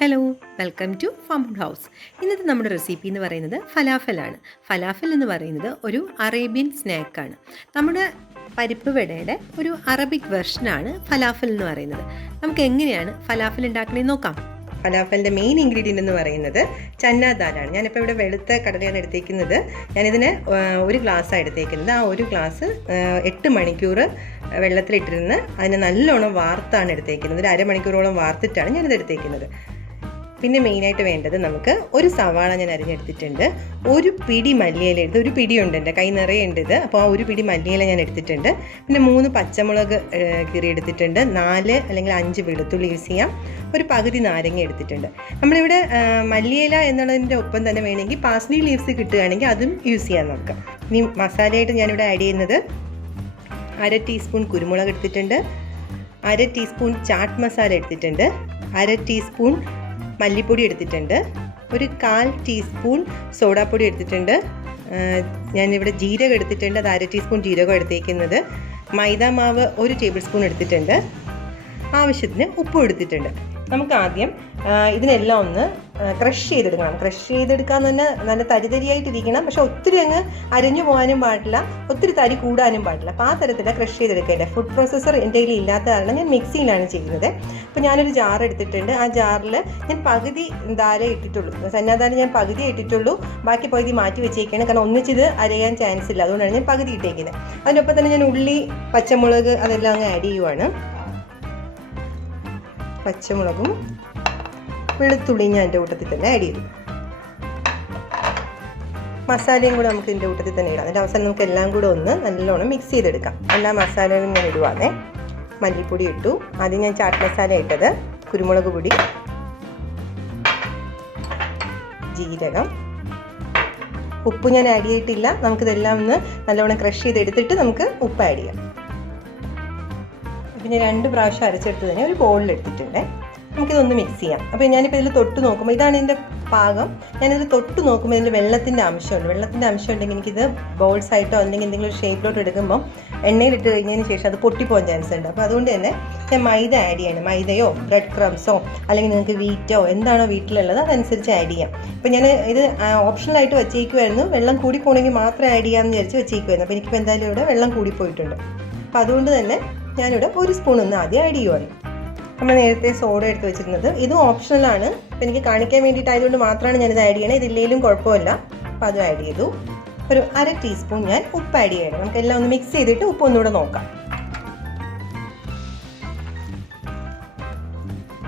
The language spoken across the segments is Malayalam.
Hello, welcome to farm food house. ഇന്നത്തെ നമ്മുടെ റെസിപ്പി എന്ന് പറയുന്നത് ഫലാഫലാണ്. ഫലാഫൽ എന്ന് പറയുന്നത് ഒരു അറേബ്യൻ സ്നാക്കാണ്. നമ്മുടെ പരിപ്പ് വടയുടെ ഒരു അറബിക് വെർഷനാണ് ഫലാഫൽ എന്ന് പറയുന്നത്. നമുക്ക് എങ്ങനെയാണ് ഫലാഫൽ ഉണ്ടാക്കണമെന്ന് നോക്കാം. ഫലാഫലിൻ്റെ മെയിൻ ഇൻഗ്രീഡിയൻ്റ് എന്ന് പറയുന്നത് ചന്ന ദാലാണ്. ഞാനിപ്പോൾ ഇവിടെ വെളുത്ത കടലയാണ് എടുത്തേക്കുന്നത്. ഞാനിതിന് ഒരു ഗ്ലാസ്സാണ് എടുത്തേക്കുന്നത്. ആ ഒരു ഗ്ലാസ് 8 മണിക്കൂർ വെള്ളത്തിലിട്ടിരുന്ന് അതിനെ നല്ലോണം വാർത്താണ് എടുത്തേക്കുന്നത്. ഒരു അരമണിക്കൂറോളം വാർത്തിട്ടാണ് ഞാനിത് എടുത്തേക്കുന്നത്. പിന്നെ മെയിനായിട്ട് വേണ്ടത് നമുക്ക് ഒരു സവാള ഞാൻ അരിഞ്ഞെടുത്തിട്ടുണ്ട്, ഒരു പിടി മല്ലിയില എടുത്ത്, ഒരു പിടി ഉണ്ട് എൻ്റെ കൈ നിറയെ ഉണ്ട് ഇത്. അപ്പോൾ ആ ഒരു പിടി മല്ലിയില ഞാൻ എടുത്തിട്ടുണ്ട്. പിന്നെ 3 പച്ചമുളക് കീറി എടുത്തിട്ടുണ്ട്, 4 അല്ലെങ്കിൽ 5 വെളുത്തുള്ളി യൂസ് ചെയ്യാം, ഒരു പകുതി നാരങ്ങ എടുത്തിട്ടുണ്ട്. നമ്മളിവിടെ മല്ലിയില എന്നുള്ളതിൻ്റെ ഒപ്പം തന്നെ വേണമെങ്കിൽ പാസ്ലി ലീവ്സ് കിട്ടുകയാണെങ്കിൽ അതും യൂസ് ചെയ്യാം നമുക്ക്. ഇനി മസാലയായിട്ട് ഞാനിവിടെ ആഡ് ചെയ്യുന്നത് 1/2 ടീസ്പൂൺ കുരുമുളക് എടുത്തിട്ടുണ്ട്, 1/2 ടീസ്പൂൺ ചാട്ട് മസാല എടുത്തിട്ടുണ്ട്, 1/2 ടീസ്പൂൺ മല്ലിപ്പൊടി എടുത്തിട്ടുണ്ട്, ഒരു 1/4 ടീസ്പൂൺ സോഡാപ്പൊടി എടുത്തിട്ടുണ്ട്. ഞാനിവിടെ ജീരകം എടുത്തിട്ടുണ്ട്, അത് 1/2 ടീസ്പൂൺ ജീരകം എടുത്തേക്കുന്നത്. മൈദ മാവ് 1 ടേബിൾ സ്പൂൺ എടുത്തിട്ടുണ്ട്, ആവശ്യത്തിന് ഉപ്പും എടുത്തിട്ടുണ്ട്. നമുക്ക് ആദ്യം ഇതിനെല്ലാം ഒന്ന് ക്രഷ് ചെയ്തെടുക്കണം. ക്രഷ് ചെയ്തെടുക്കാന്ന് പറഞ്ഞാൽ നല്ല തരിതരിയായിട്ടിരിക്കണം, പക്ഷെ ഒത്തിരി അങ്ങ് അരിഞ്ഞു പോകാനും പാടില്ല, ഒത്തിരി തരി കൂടാനും പാടില്ല. അപ്പോൾ ആ തരത്തിലാണ് ക്രഷ് ചെയ്തെടുക്കേണ്ടത്. ഫുഡ് പ്രോസസ്സർ എൻ്റെ കയ്യിൽ ഇല്ലാത്ത കാരണം ഞാൻ മിക്സിയിലാണ് ചെയ്യുന്നത്. അപ്പോൾ ഞാനൊരു ജാർ എടുത്തിട്ടുണ്ട്. ആ ജാറിൽ ഞാൻ പകുതി ദാല ഇട്ടിട്ടുള്ളൂ, സന്നാദാല ഞാൻ പകുതി ഇട്ടിട്ടുള്ളൂ, ബാക്കി പകുതി മാറ്റി വെച്ചേക്കാണ്. കാരണം ഒന്നിച്ചിത് അരയാൻ ചാൻസ് ഇല്ല, അതുകൊണ്ടാണ് ഞാൻ പകുതി ഇട്ടേക്കുന്നത്. അതിനൊപ്പം തന്നെ ഞാൻ ഉള്ളി, പച്ചമുളക് അതെല്ലാം അങ്ങ് ആഡ് ചെയ്യുവാണ്. പച്ചമുളകും വെളുത്തുള്ളിയും ഞാൻ എൻ്റെ കൂട്ടത്തിൽ തന്നെ ആഡ് ചെയ്തു. മസാലയും കൂടെ നമുക്ക് ഇതിൻ്റെ കൂട്ടത്തിൽ തന്നെ ഇടാം. അതിൻ്റെ അവസാനം നമുക്ക് എല്ലാം കൂടെ ഒന്ന് നല്ലോണം മിക്സ് ചെയ്തെടുക്കാം. എല്ലാ മസാലകളും ഞാൻ ഇടുവാണേ. മല്ലിപ്പൊടി ഇട്ടു, ആദ്യം ഞാൻ ചാട്ട് മസാല ഇട്ടത്, കുരുമുളക് പൊടി, ജീരകം, ഉപ്പ് ഞാൻ ആഡ് ചെയ്തിട്ടില്ല. നമുക്കിതെല്ലാം ഒന്ന് നല്ലോണം ക്രഷ് ചെയ്തെടുത്തിട്ട് നമുക്ക് ഉപ്പ് ആഡ് ചെയ്യാം. പിന്നെ 2 പ്രാവശ്യം അരച്ചെടുത്ത് തന്നെ ഒരു ബോളിലെടുത്തിട്ടുണ്ട്. നമുക്കിതൊന്ന് മിക്സ് ചെയ്യാം. അപ്പോൾ ഞാനിപ്പോൾ ഇതിൽ തൊട്ട് നോക്കുമ്പോൾ ഇതാണ് ഇതിൻ്റെ പാകം. ഞാനിതിൽ തൊട്ട് നോക്കുമ്പോൾ ഇതിൽ വെള്ളത്തിൻ്റെ അംശമുണ്ട്. വെള്ളത്തിൻ്റെ അംശം ഉണ്ടെങ്കിൽ എനിക്കിത് ബോൾസ് ആയിട്ടോ അല്ലെങ്കിൽ എന്തെങ്കിലും ഒരു ഷേപ്പിലോട്ട് എടുക്കുമ്പോൾ എണ്ണയിലിട്ട് കഴിഞ്ഞതിന് ശേഷം അത് പൊട്ടിപ്പോകാൻ ചാൻസ് ഉണ്ട്. അപ്പോൾ അതുകൊണ്ട് തന്നെ ഞാൻ മൈദ ആഡ് ചെയ്യണം. മൈദയോ ബ്രെഡ് ക്രംസോ അല്ലെങ്കിൽ നിങ്ങൾക്ക് വീറ്റോ എന്താണോ വീട്ടിലുള്ളത് അതനുസരിച്ച് ആഡ് ചെയ്യാം. അപ്പോൾ ഞാൻ ഇത് ഓപ്ഷണലായിട്ട് വെച്ചേക്കുമായിരുന്നു. വെള്ളം കൂടി പോകണമെങ്കിൽ മാത്രം ആഡ് ചെയ്യാമെന്ന് വിചാരിച്ച് വെച്ചേക്കുമായിരുന്നു. അപ്പോൾ എനിക്കിപ്പോൾ എന്തായാലും ഇവിടെ വെള്ളം കൂടിപ്പോയിട്ടുണ്ട്. അപ്പോൾ അതുകൊണ്ട് തന്നെ ഞാനിവിടെ 1 സ്പൂൺ ഒന്ന് ആദ്യം ആഡ് ചെയ്യുവാണ്. നമ്മൾ നേരത്തെ സോഡ എടുത്ത് വെച്ചിരുന്നത് ഇതും ഓപ്ഷണലാണ്. അപ്പോൾ എനിക്ക് കാണിക്കാൻ വേണ്ടിയിട്ടായതുകൊണ്ട് മാത്രമാണ് ഞാനിത് ആഡ് ചെയ്യണത്. ഇതില്ലെങ്കിലും കുഴപ്പമില്ല. അപ്പോൾ അതും ആഡ് ചെയ്തു. ഒരു 1/2 ടീസ്പൂൺ ഞാൻ ഉപ്പ് ആഡ് ചെയ്യണം. നമുക്കെല്ലാം ഒന്ന് മിക്സ് ചെയ്തിട്ട് ഉപ്പ് ഒന്നുകൂടെ നോക്കാം.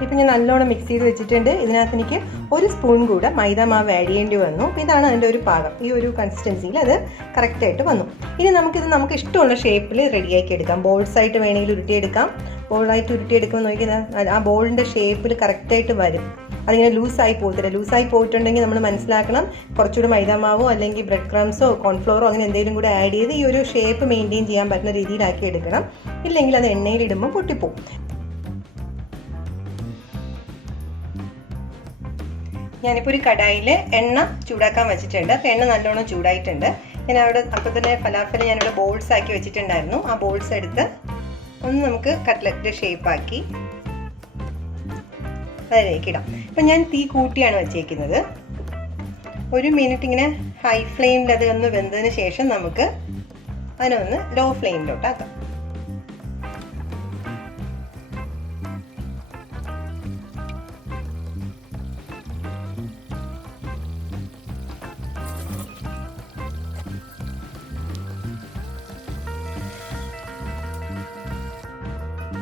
ഇപ്പം ഞാൻ നല്ലോണം മിക്സ് ചെയ്ത് വെച്ചിട്ടുണ്ട്. ഇതിനകത്ത് എനിക്ക് 1 സ്പൂൺ കൂടെ മൈദ മാവ് ആഡ് ചെയ്യേണ്ടി വന്നു. അപ്പോൾ ഇതാണ് അതിൻ്റെ ഒരു പാകം. ഈ ഒരു കൺസിസ്റ്റൻസിയിൽ അത് കറക്റ്റായിട്ട് വന്നു. ഇനി നമുക്കിത് നമുക്ക് ഇഷ്ടമുള്ള ഷേപ്പിൽ റെഡിയാക്കി എടുക്കാം. ബോൾസായിട്ട് വേണമെങ്കിൽ ഉരുട്ടിയെടുക്കാം. ബോളായിട്ട് ഉരുട്ടിയെടുക്കുമ്പോൾ നോക്കിയാൽ ആ ബോളിൻ്റെ ഷേപ്പിൽ കറക്റ്റായിട്ട് വരും. അതിങ്ങനെ ലൂസായി പോകത്തില്ല. ലൂസായി പോയിട്ടുണ്ടെങ്കിൽ നമ്മൾ മനസ്സിലാക്കണം, കുറച്ചുകൂടി മൈദാമാവോ അല്ലെങ്കിൽ ബ്രെഡ് ക്രംസോ കോൺഫ്ലോറോ അങ്ങനെ എന്തെങ്കിലും കൂടെ ആഡ് ചെയ്ത് ഈ ഒരു ഷേപ്പ് മെയിൻറ്റെയിൻ ചെയ്യാൻ പറ്റുന്ന രീതിയിലാക്കി എടുക്കണം. ഇല്ലെങ്കിൽ അത് എണ്ണയിലിടുമ്പോൾ പൊട്ടിപ്പോവും. ഞാനിപ്പോൾ ഒരു കടായിൽ എണ്ണ ചൂടാക്കാൻ വെച്ചിട്ടുണ്ട്. അപ്പോൾ എണ്ണ നല്ലോണം ചൂടായിട്ടുണ്ട്. ഞാൻ അവിടെ അപ്പോൾ തന്നെ ഫലാഫൽ ഞാനിവിടെ ബോൾസ് ആക്കി വെച്ചിട്ടുണ്ടായിരുന്നു. ആ ബോൾസ് എടുത്ത് ഒന്ന് നമുക്ക് കട്ട്ലറ്റ് ഷേപ്പാക്കി അതിലേക്ക് ഇടാം. അപ്പം ഞാൻ തീ കൂട്ടിയാണ് വെച്ചേക്കുന്നത്. 1 മിനിറ്റ് ഇങ്ങനെ ഹൈ ഫ്ലെയിമിൽ അത് ഒന്ന് വെന്തതിന് ശേഷം നമുക്ക് അതിനൊന്ന് ലോ ഫ്ലെയിമിലോട്ടാക്കാം.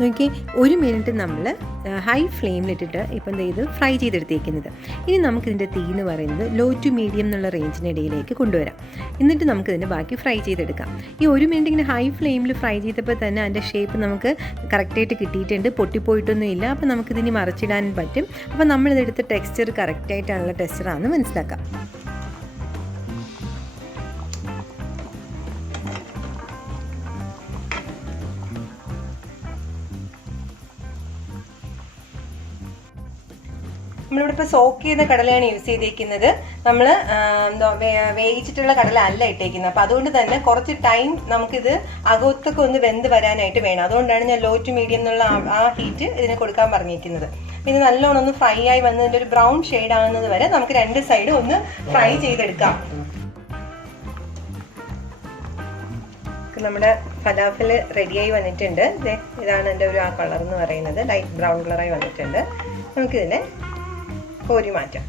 നോക്കി 1 മിനിറ്റ് നമ്മൾ ഹൈ ഫ്ലെയിമിലിട്ടിട്ട് ഇപ്പം ഇത് ഫ്രൈ ചെയ്തെടുത്തേക്കുന്നത്. ഇനി നമുക്കിതിൻ്റെ തീ എന്ന് പറയുന്നത് ലോ ടു മീഡിയം എന്നുള്ള റേഞ്ചിനിടയിലേക്ക് കൊണ്ടുവരാം. എന്നിട്ട് നമുക്കിതിൻ്റെ ബാക്കി ഫ്രൈ ചെയ്തെടുക്കാം. ഈ 1 മിനിറ്റ് ഇങ്ങനെ ഹൈ ഫ്ലെയിമിൽ ഫ്രൈ ചെയ്തപ്പോൾ തന്നെ അതിൻ്റെ ഷേപ്പ് നമുക്ക് കറക്റ്റായിട്ട് കിട്ടിയിട്ടുണ്ട്, പൊട്ടിപ്പോയിട്ടൊന്നും ഇല്ല. അപ്പോൾ നമുക്കിതിനി മറിച്ചിടാൻ പറ്റും. അപ്പോൾ നമ്മളിതെടുത്ത ടെക്സ്ചർ കറക്റ്റായിട്ടുള്ള ടെക്സ്ചറാണെന്ന് മനസ്സിലാക്കാം. നമ്മളിവിടെ ഇപ്പോൾ സോക്ക് ചെയ്ത കടലയാണ് യൂസ് ചെയ്തിരിക്കുന്നത്. നമ്മൾ വേവിച്ചിട്ടുള്ള കടല അല്ല ഇട്ടേക്കുന്നത്. അപ്പോൾ അതുകൊണ്ട് തന്നെ കുറച്ച് ടൈം നമുക്കിത് അകത്തൊക്കെ ഒന്ന് വെന്ത് വരാനായിട്ട് വേണം. അതുകൊണ്ടാണ് ഞാൻ ലോ ടു മീഡിയം എന്നുള്ള ആ ഹീറ്റ് ഇതിന് കൊടുക്കാൻ പറഞ്ഞിരിക്കുന്നത്. ഇത് നല്ലോണം ഒന്ന് ഫ്രൈ ആയി വന്നതിൻ്റെ ഒരു ബ്രൗൺ ഷെയ്ഡ് ആകുന്നത് വരെ നമുക്ക് 2 സൈഡും ഒന്ന് ഫ്രൈ ചെയ്തെടുക്കാം. നമ്മുടെ ഫലാഫൽ റെഡിയായി വന്നിട്ടുണ്ട്. ഇതാണ് എൻ്റെ ഒരു ആ കളർ എന്ന് പറയുന്നത്, ലൈറ്റ് ബ്രൗൺ കളറായി വന്നിട്ടുണ്ട്. നമുക്കിതിനെ കോരി മാറ്റാം.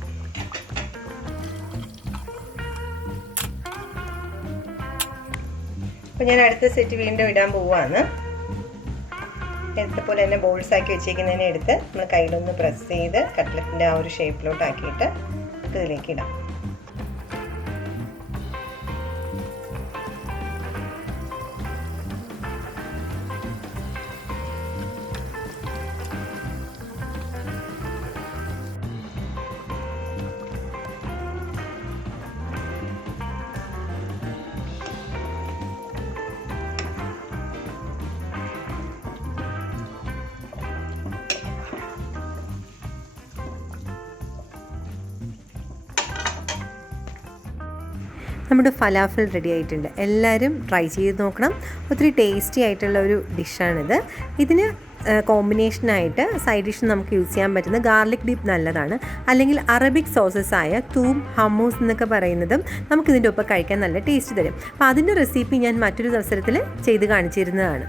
അപ്പോൾ ഞാൻ അടുത്ത സെറ്റ് വീണ്ടും ഇടാൻ പോവുകയാണ്. പോലെ തന്നെ ബോൾസ് ആക്കി വെച്ചിരിക്കുന്നതിനെ എടുത്ത് നമ്മൾ കയ്യിലൊന്ന് പ്രസ് ചെയ്ത് കട്ട്ലറ്റിൻ്റെ ആ ഒരു ഷേപ്പിലോട്ടാക്കിയിട്ട് ഇതിലേക്ക് ഇടാം. നമ്മുടെ ഫലാഫൽ റെഡി ആയിട്ടുണ്ട്. എല്ലാവരും ട്രൈ ചെയ്ത് നോക്കണം. ഒത്തിരി ടേസ്റ്റി ആയിട്ടുള്ള ഒരു ഡിഷാണിത്. ഇതിന് കോമ്പിനേഷനായിട്ട് സൈഡ് ഡിഷ് നമുക്ക് യൂസ് ചെയ്യാൻ പറ്റുന്ന ഗാർലിക് ഡിപ്പ് നല്ലതാണ്. അല്ലെങ്കിൽ അറബിക് സോസസ് ആയ തൂം, ഹമ്മൂസ് എന്നൊക്കെ പറയുന്നതും നമുക്കിതിൻ്റെ ഒപ്പം കഴിക്കാൻ നല്ല ടേസ്റ്റ് തരും. അപ്പോൾ അതിൻ്റെ റെസിപ്പി ഞാൻ മറ്റൊരു അവസരത്തിൽ ചെയ്ത് കാണിച്ചിരുന്നതാണ്.